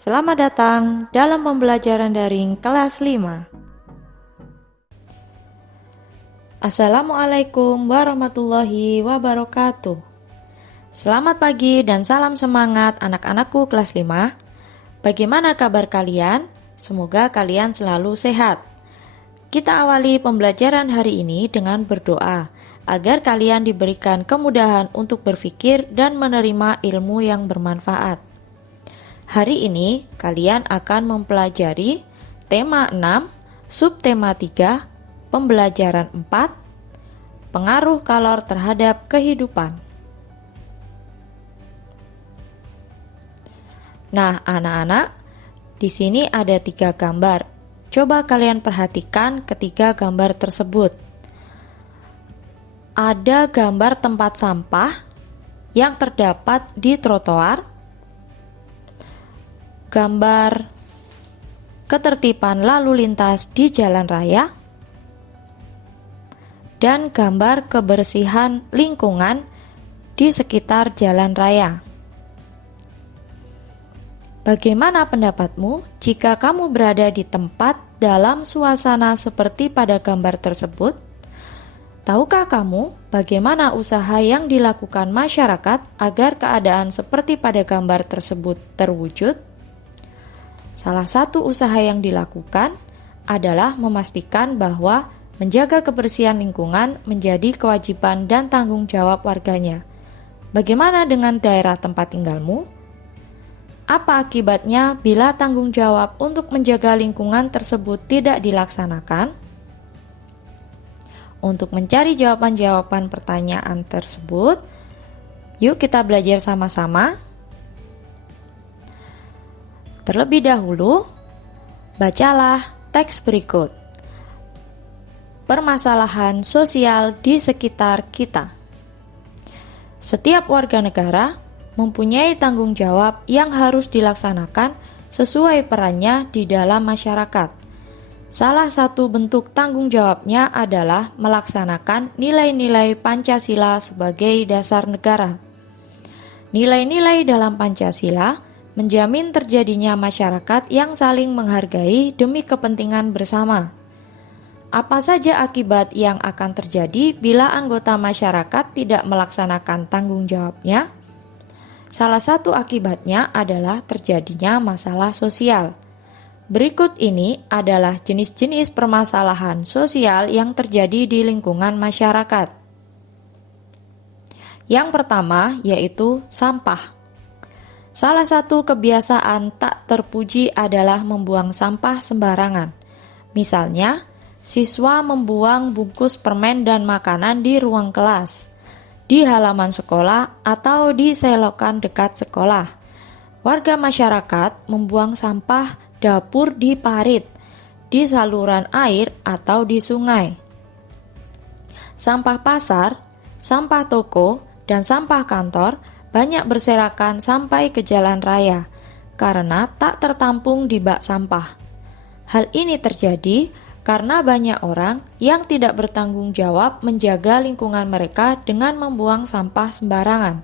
Selamat datang dalam pembelajaran daring kelas 5. Assalamualaikum warahmatullahi wabarakatuh. Selamat pagi dan salam semangat anak-anakku kelas 5. Bagaimana kabar kalian? Semoga kalian selalu sehat. Kita awali pembelajaran hari ini dengan berdoa agar kalian diberikan kemudahan untuk berpikir dan menerima ilmu yang bermanfaat. Hari ini kalian akan mempelajari tema 6, subtema 3, pembelajaran 4, pengaruh kalor terhadap kehidupan. Nah, anak-anak, di sini ada 3 gambar. Coba kalian perhatikan ketiga gambar tersebut. Ada gambar tempat sampah yang terdapat di trotoar, gambar ketertiban lalu lintas di jalan raya, dan gambar kebersihan lingkungan di sekitar jalan raya. Bagaimana pendapatmu jika kamu berada di tempat dalam suasana seperti pada gambar tersebut? Tahukah kamu bagaimana usaha yang dilakukan masyarakat agar keadaan seperti pada gambar tersebut terwujud? Salah satu usaha yang dilakukan adalah memastikan bahwa menjaga kebersihan lingkungan menjadi kewajiban dan tanggung jawab warganya. Bagaimana dengan daerah tempat tinggalmu? Apa akibatnya bila tanggung jawab untuk menjaga lingkungan tersebut tidak dilaksanakan? Untuk mencari jawaban-jawaban pertanyaan tersebut, yuk kita belajar sama-sama. Terlebih dahulu, bacalah teks berikut. Permasalahan sosial di sekitar kita. Setiap warga negara mempunyai tanggung jawab yang harus dilaksanakan sesuai perannya di dalam masyarakat. Salah satu bentuk tanggung jawabnya adalah melaksanakan nilai-nilai Pancasila sebagai dasar negara. Nilai-nilai dalam Pancasila menjamin terjadinya masyarakat yang saling menghargai demi kepentingan bersama. Apa saja akibat yang akan terjadi bila anggota masyarakat tidak melaksanakan tanggung jawabnya? Salah satu akibatnya adalah terjadinya masalah sosial. Berikut ini adalah jenis-jenis permasalahan sosial yang terjadi di lingkungan masyarakat. Yang pertama yaitu sampah. Salah satu kebiasaan tak terpuji adalah membuang sampah sembarangan. Misalnya, siswa membuang bungkus permen dan makanan di ruang kelas, di halaman sekolah, atau di selokan dekat sekolah. Warga masyarakat membuang sampah dapur di parit, di saluran air, atau di sungai. Sampah pasar, sampah toko, dan sampah kantor banyak berserakan sampai ke jalan raya karena tak tertampung di bak sampah. Hal ini terjadi karena banyak orang yang tidak bertanggung jawab menjaga lingkungan mereka dengan membuang sampah sembarangan.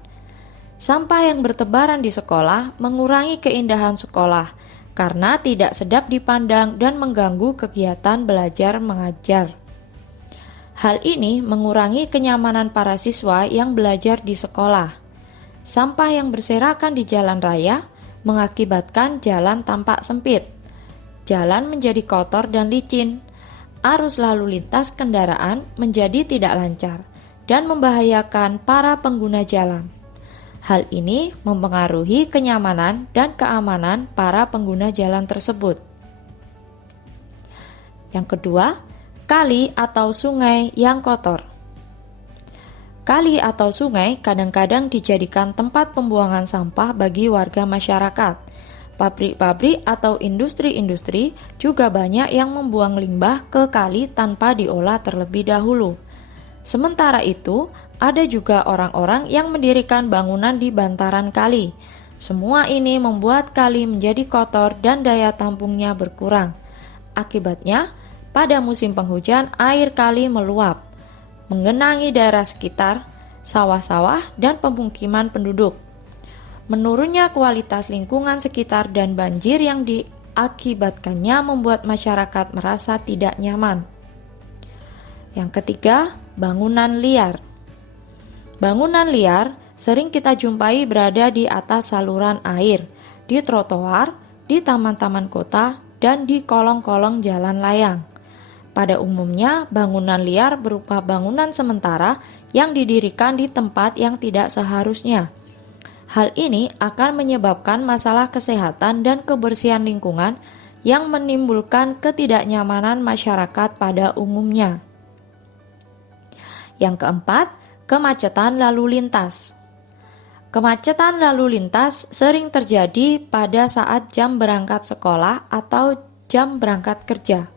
Sampah yang bertebaran di sekolah mengurangi keindahan sekolah karena tidak sedap dipandang dan mengganggu kegiatan belajar mengajar. Hal ini mengurangi kenyamanan para siswa yang belajar di sekolah. Sampah yang berserakan di jalan raya mengakibatkan jalan tampak sempit. Jalan menjadi kotor dan licin. Arus lalu lintas kendaraan menjadi tidak lancar dan membahayakan para pengguna jalan. Hal ini mempengaruhi kenyamanan dan keamanan para pengguna jalan tersebut. Yang kedua, kali atau sungai yang kotor. Kali atau sungai kadang-kadang dijadikan tempat pembuangan sampah bagi warga masyarakat. Pabrik-pabrik atau industri-industri juga banyak yang membuang limbah ke kali tanpa diolah terlebih dahulu. Sementara itu, ada juga orang-orang yang mendirikan bangunan di bantaran kali. Semua ini membuat kali menjadi kotor dan daya tampungnya berkurang. Akibatnya, pada musim penghujan air kali meluap, menggenangi daerah sekitar, sawah-sawah, dan pemukiman penduduk. Menurunnya kualitas lingkungan sekitar dan banjir yang diakibatkannya membuat masyarakat merasa tidak nyaman. Yang ketiga, bangunan liar. Bangunan liar sering kita jumpai berada di atas saluran air, di trotoar, di taman-taman kota, dan di kolong-kolong jalan layang. Pada umumnya, bangunan liar berupa bangunan sementara yang didirikan di tempat yang tidak seharusnya. Hal ini akan menyebabkan masalah kesehatan dan kebersihan lingkungan yang menimbulkan ketidaknyamanan masyarakat pada umumnya. Yang keempat, kemacetan lalu lintas. Kemacetan lalu lintas sering terjadi pada saat jam berangkat sekolah atau jam berangkat kerja.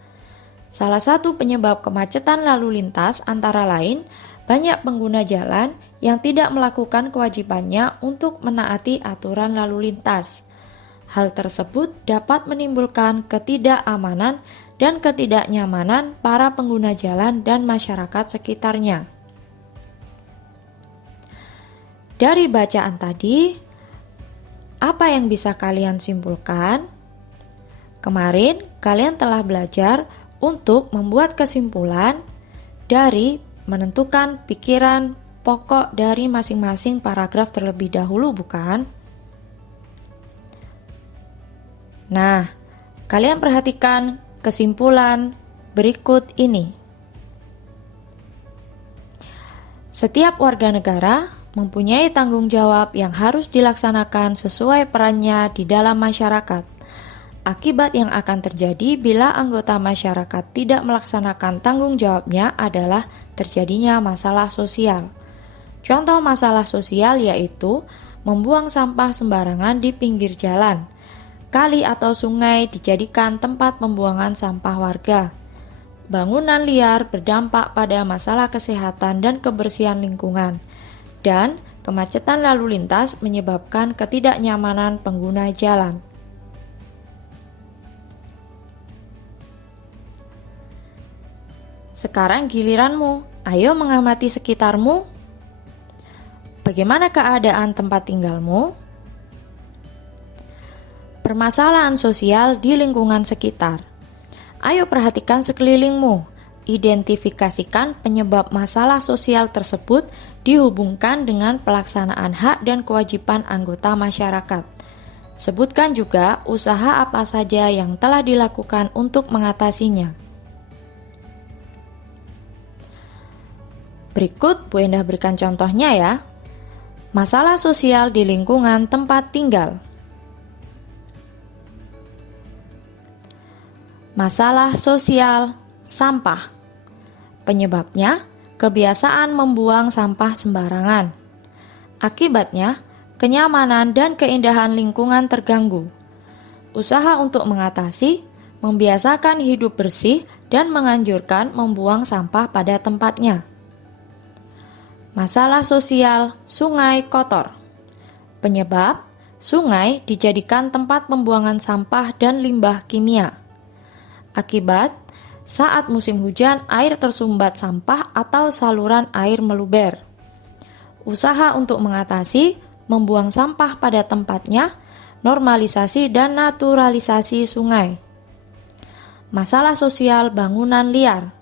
Salah satu penyebab kemacetan lalu lintas antara lain banyak pengguna jalan yang tidak melakukan kewajibannya untuk menaati aturan lalu lintas. Hal tersebut dapat menimbulkan ketidakamanan dan ketidaknyamanan para pengguna jalan dan masyarakat sekitarnya. Dari bacaan tadi, apa yang bisa kalian simpulkan? Kemarin kalian telah belajar untuk membuat kesimpulan dari menentukan pikiran pokok dari masing-masing paragraf terlebih dahulu, bukan? Nah, kalian perhatikan kesimpulan berikut ini. Setiap warga negara mempunyai tanggung jawab yang harus dilaksanakan sesuai perannya di dalam masyarakat. Akibat yang akan terjadi bila anggota masyarakat tidak melaksanakan tanggung jawabnya adalah terjadinya masalah sosial. Contoh masalah sosial yaitu membuang sampah sembarangan di pinggir jalan. Kali atau sungai dijadikan tempat pembuangan sampah warga. Bangunan liar berdampak pada masalah kesehatan dan kebersihan lingkungan. Dan kemacetan lalu lintas menyebabkan ketidaknyamanan pengguna jalan. Sekarang giliranmu, ayo mengamati sekitarmu. Bagaimana keadaan tempat tinggalmu? Permasalahan sosial di lingkungan sekitar. Ayo perhatikan sekelilingmu. Identifikasikan penyebab masalah sosial tersebut dihubungkan dengan pelaksanaan hak dan kewajiban anggota masyarakat. Sebutkan juga usaha apa saja yang telah dilakukan untuk mengatasinya. Berikut Bu Endah berikan contohnya ya. Masalah sosial di lingkungan tempat tinggal. Masalah sosial sampah. Penyebabnya, kebiasaan membuang sampah sembarangan. Akibatnya, kenyamanan dan keindahan lingkungan terganggu. Usaha untuk mengatasi, membiasakan hidup bersih dan menganjurkan membuang sampah pada tempatnya. Masalah sosial sungai kotor. Penyebab, sungai dijadikan tempat pembuangan sampah dan limbah kimia. Akibat, saat musim hujan air tersumbat sampah atau saluran air meluber. Usaha untuk mengatasi, membuang sampah pada tempatnya, normalisasi dan naturalisasi sungai. Masalah sosial bangunan liar.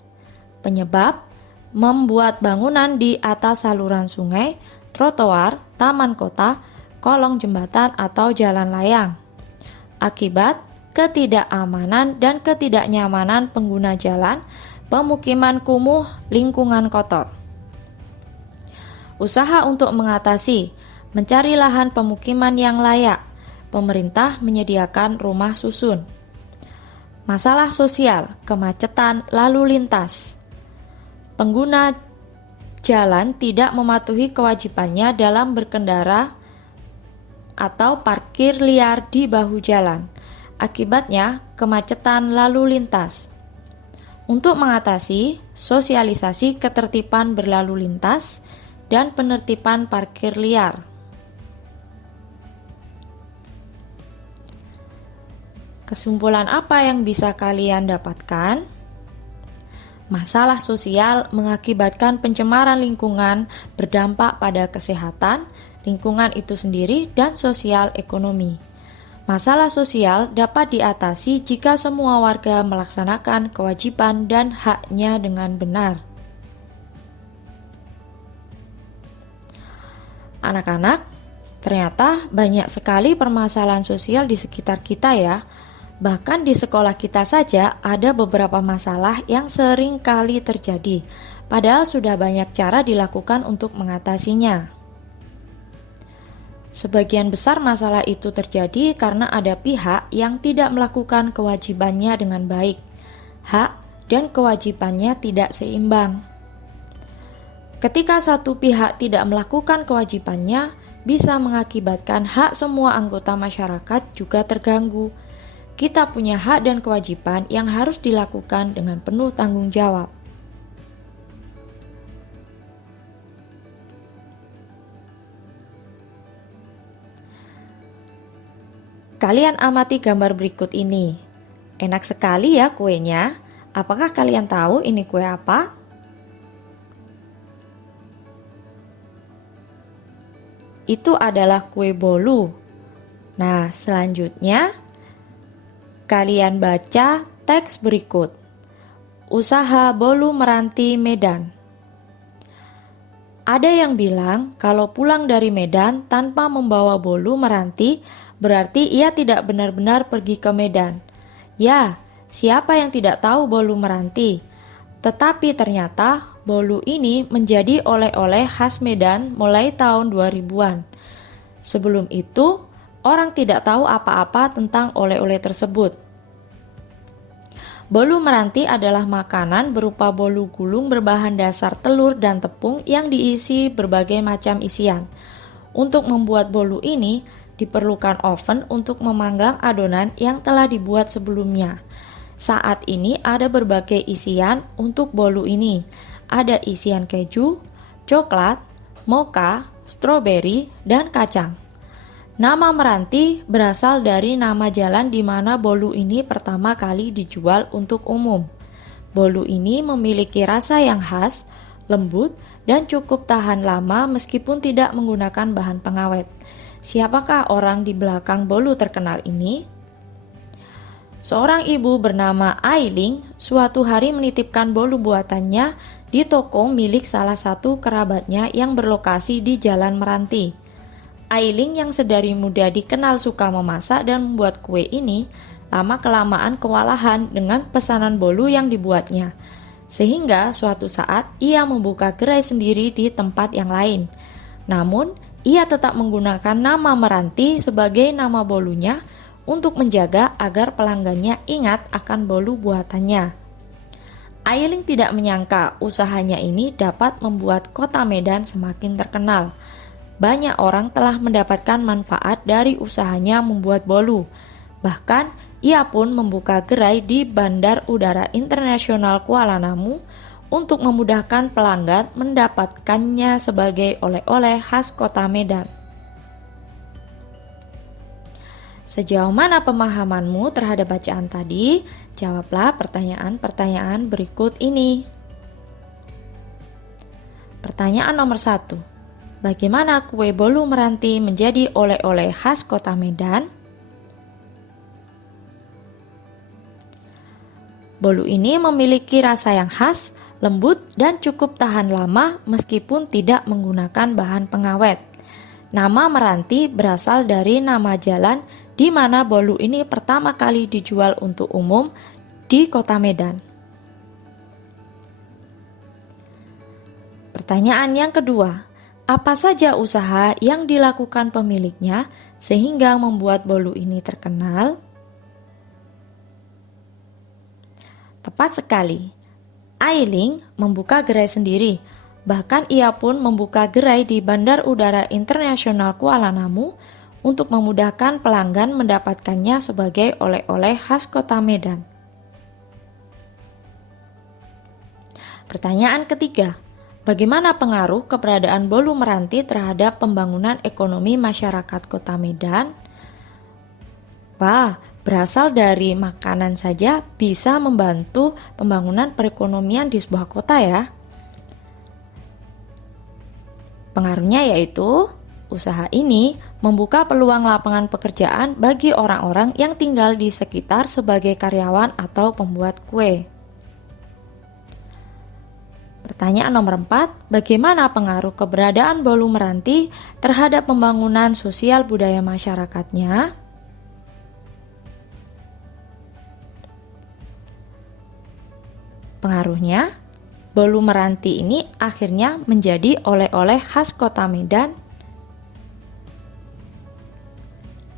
Penyebab, membuat bangunan di atas saluran sungai, trotoar, taman kota, kolong jembatan atau jalan layang. Akibat, ketidakamanan dan ketidaknyamanan pengguna jalan, pemukiman kumuh, lingkungan kotor. Usaha untuk mengatasi, mencari lahan pemukiman yang layak. Pemerintah menyediakan rumah susun. Masalah sosial, kemacetan lalu lintas. Pengguna jalan tidak mematuhi kewajibannya dalam berkendara atau parkir liar di bahu jalan. Akibatnya, kemacetan lalu lintas. Untuk mengatasi, sosialisasi ketertiban berlalu lintas dan penertiban parkir liar. Kesimpulan apa yang bisa kalian dapatkan? Masalah sosial mengakibatkan pencemaran lingkungan berdampak pada kesehatan, lingkungan itu sendiri, dan sosial ekonomi. Masalah sosial dapat diatasi jika semua warga melaksanakan kewajiban dan haknya dengan benar. Anak-anak, ternyata banyak sekali permasalahan sosial di sekitar kita ya. Bahkan di sekolah kita saja ada beberapa masalah yang sering kali terjadi, padahal sudah banyak cara dilakukan untuk mengatasinya. Sebagian besar masalah itu terjadi karena ada pihak yang tidak melakukan kewajibannya dengan baik. Hak dan kewajibannya tidak seimbang. Ketika satu pihak tidak melakukan kewajibannya, bisa mengakibatkan hak semua anggota masyarakat juga terganggu. Kita punya hak dan kewajiban yang harus dilakukan dengan penuh tanggung jawab. Kalian amati gambar berikut ini. Enak sekali ya kuenya. Apakah kalian tahu ini kue apa? Itu adalah kue bolu. Nah, selanjutnya kalian baca teks berikut. Usaha bolu Meranti Medan. Ada yang bilang kalau pulang dari Medan tanpa membawa bolu Meranti berarti ia tidak benar-benar pergi ke Medan. Ya, siapa yang tidak tahu bolu Meranti? Tetapi ternyata bolu ini menjadi oleh-oleh khas Medan mulai tahun 2000-an. Sebelum itu, orang tidak tahu apa-apa tentang oleh-oleh tersebut. Bolu Meranti adalah makanan berupa bolu gulung berbahan dasar telur dan tepung yang diisi berbagai macam isian. Untuk membuat bolu ini, diperlukan oven untuk memanggang adonan yang telah dibuat sebelumnya. Saat ini ada berbagai isian untuk bolu ini. Ada isian keju, coklat, mocha, stroberi, dan kacang. Nama Meranti berasal dari nama jalan di mana bolu ini pertama kali dijual untuk umum. Bolu ini memiliki rasa yang khas, lembut, dan cukup tahan lama meskipun tidak menggunakan bahan pengawet. Siapakah orang di belakang bolu terkenal ini? Seorang ibu bernama Ailing suatu hari menitipkan bolu buatannya di toko milik salah satu kerabatnya yang berlokasi di Jalan Meranti. Ailing yang sedari muda dikenal suka memasak dan membuat kue ini, lama-kelamaan kewalahan dengan pesanan bolu yang dibuatnya. Sehingga suatu saat ia membuka gerai sendiri di tempat yang lain. Namun, ia tetap menggunakan nama Meranti sebagai nama bolunya untuk menjaga agar pelanggannya ingat akan bolu buatannya. Ailing tidak menyangka usahanya ini dapat membuat kota Medan semakin terkenal. Banyak orang telah mendapatkan manfaat dari usahanya membuat bolu. Bahkan, ia pun membuka gerai di Bandar Udara Internasional Kuala Namu untuk memudahkan pelanggan mendapatkannya sebagai oleh-oleh khas kota Medan. Sejauh mana pemahamanmu terhadap bacaan tadi? Jawablah pertanyaan-pertanyaan berikut ini. Pertanyaan nomor 1. Bagaimana kue bolu Meranti menjadi oleh-oleh khas kota Medan? Bolu ini memiliki rasa yang khas, lembut, dan cukup tahan lama meskipun tidak menggunakan bahan pengawet. Nama Meranti berasal dari nama jalan di mana bolu ini pertama kali dijual untuk umum di kota Medan. Pertanyaan yang kedua, apa saja usaha yang dilakukan pemiliknya sehingga membuat bolu ini terkenal? Tepat sekali. Ailing membuka gerai sendiri. Bahkan ia pun membuka gerai di Bandar Udara Internasional Kuala Namu untuk memudahkan pelanggan mendapatkannya sebagai oleh-oleh khas kota Medan. Pertanyaan ketiga, bagaimana pengaruh keberadaan bolu Meranti terhadap pembangunan ekonomi masyarakat kota Medan? Wah, berasal dari makanan saja bisa membantu pembangunan perekonomian di sebuah kota ya. Pengaruhnya yaitu usaha ini membuka peluang lapangan pekerjaan bagi orang-orang yang tinggal di sekitar sebagai karyawan atau pembuat kue. Pertanyaan nomor 4, bagaimana pengaruh keberadaan bolu meranti terhadap pembangunan sosial budaya masyarakatnya? Pengaruhnya, bolu meranti ini akhirnya menjadi oleh-oleh khas Kota Medan.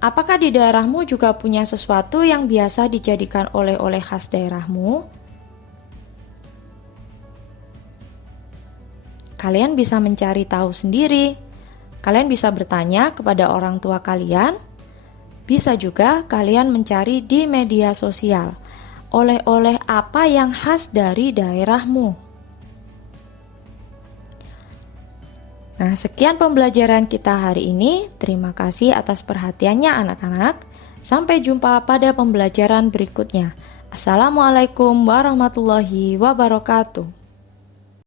Apakah di daerahmu juga punya sesuatu yang biasa dijadikan oleh-oleh khas daerahmu? Kalian bisa mencari tahu sendiri. Kalian bisa bertanya kepada orang tua kalian. Bisa juga kalian mencari di media sosial. Oleh-oleh apa yang khas dari daerahmu? Nah, sekian pembelajaran kita hari ini. Terima kasih atas perhatiannya anak-anak. Sampai jumpa pada pembelajaran berikutnya. Assalamualaikum warahmatullahi wabarakatuh.